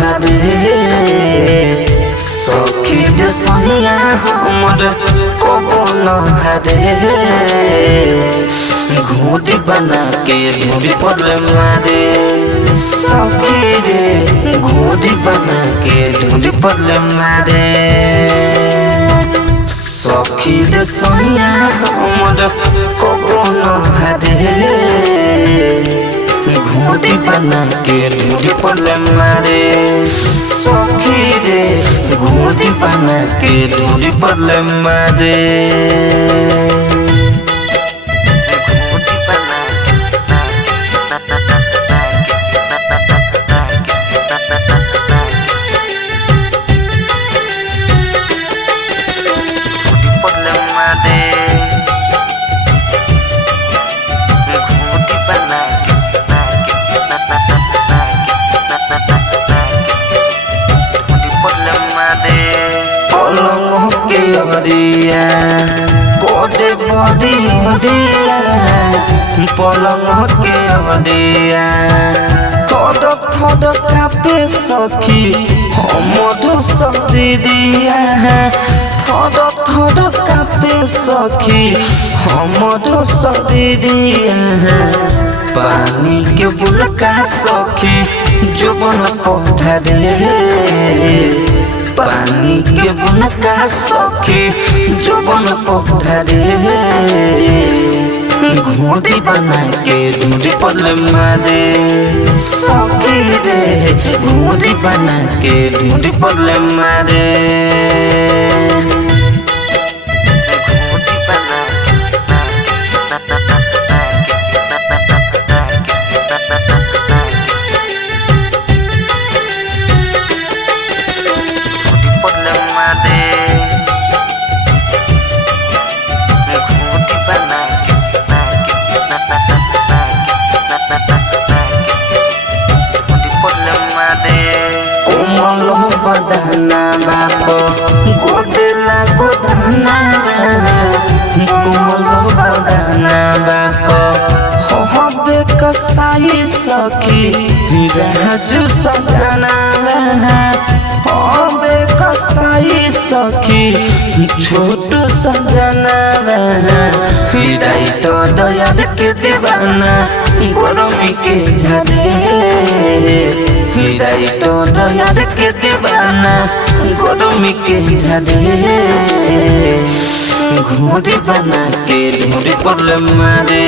हरे सखी रे सैया हमर कबो न हरे घोड़ी बना के ढूंढी पर मारे सखी रे घोड़ी बना के ढूंढी पर मारे सखी रे सैया हमर कबो न हरे घोड़ी बना के ढूंढी पर मारे सखी रे घोड़ी बना के ढूंढी पर मारे हरिया कोटे बड़ी हरिया पलंग के हरिया थोड़ थोड़ कापे सखी हमर शरीरिया थोड़ थोड़ कापे सखी हमर शरीरिया पानी के बुलका सखी जुबन पढ़े पानी के बुनका सखी जुबन पढ़े घोड़ी बना के ढूंढी पर मारे सखी रे घोड़ी बना के ढूंढी पर मारे बदना बाप गोदला गोदना कोमल बदना बाप हबे कसाई सखी राजू सजना हबे कसाई सखी छोटू सजना तो दयाल के दीवाना गरमी के झारे तो दयाल के दीवाना गरमी के झारे घोड़ी बना के ढूंढी पर मारे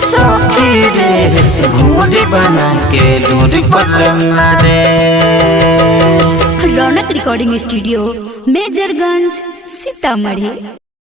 सखी रे घोड़ी बना के ढूंढी पर मारे। रौनक रिकॉर्डिंग स्टूडियो मेजरगंज सीतामढ़ी।